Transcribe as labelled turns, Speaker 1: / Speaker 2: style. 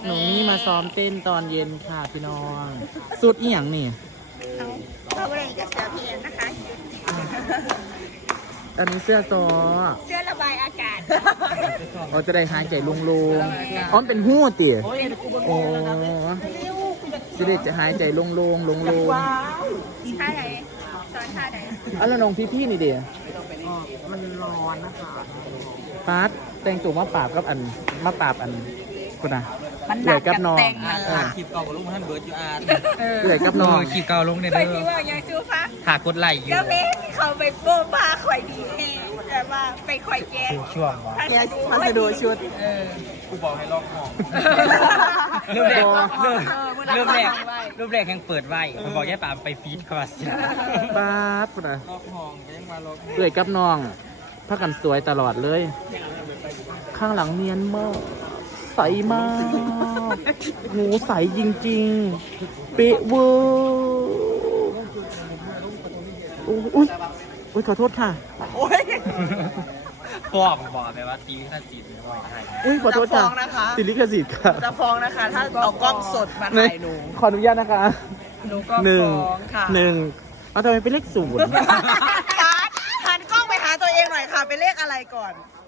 Speaker 1: หนูนี่มาซ้อมเต้นตอนเย็นค่ะพี่น้องสุดอีหยังนี่
Speaker 2: เราเรียนกับเสือเพียนนะคะ
Speaker 1: อันนี้เสื้อซอ
Speaker 2: เสื้อระบายอากาศ
Speaker 1: เราจะได้หายใจลุงอ๋อมเป็นหู้ติโอ้จะได้จะหายใจลุง
Speaker 2: ท่าไหนสอนท่าไหน
Speaker 1: อันละน้องพี่นี่เดีย
Speaker 3: มันร้อนนะคะ
Speaker 1: ฟาดแต่งตัวมาปราบกับมาปราบคนน่ะ
Speaker 3: มันห
Speaker 1: เห
Speaker 3: นั
Speaker 1: นื่
Speaker 3: ก
Speaker 1: อยกับน้อง
Speaker 3: แต่งมันล่ะ
Speaker 4: คลิปเก่ากับลุงท่านเบิร์ดอยู่อ่าน
Speaker 1: เหนื่อยกับน้อง
Speaker 4: คลิปเก่าลุงเนี่ย
Speaker 2: เค
Speaker 4: เด้
Speaker 2: ยคิด
Speaker 4: อ
Speaker 2: ว่ายังซูฟ้า
Speaker 4: หากดไลค์อยู่
Speaker 2: เจ้าเมฆเขาไปโบ้บ้าข่อยดีแน่แต่ว่าไปข่อยแก
Speaker 4: ช่วงวะ
Speaker 3: แกพัสดุชุด
Speaker 4: กูบอกให้ลอกห้องเริ่มแรกแห่งเปิดไว้ผมบอกแค่ป่าไปฟีดเขาว่าสิ
Speaker 1: ฟาดคนน่ะ
Speaker 4: ลอกห้องก็ยังมาลอก
Speaker 1: เหนื่อยกับน้องพักกันสวยตลอดเลย ข้างหลังเนียนมากใสมากหนูใสจริงๆ เป๊ะเวอร์อุ้ยขอโทษค่ะ
Speaker 3: โอ้ย
Speaker 4: ฟอกบอกไปว่าตีข้าสีไม่ไหวไทย
Speaker 1: อุ้ยขอโทษค่ะ
Speaker 3: จะฟ้องนะคะ
Speaker 1: ติดลิขสิทธิ์ค่ะ
Speaker 3: จะฟ้องนะคะ ถ้าเอากล้องสดมาถ่ายหนู
Speaker 1: ขออนุญาตนะคะ
Speaker 3: หนูก็
Speaker 1: หนึ่ง
Speaker 3: ฟ้องค่ะ
Speaker 1: หนึ่งเอาทำไมเป็นเลขศูนย์
Speaker 3: หันกล้องไปหาตัวเองหน่อยค่ะ เป็นเลขอะไรก่อน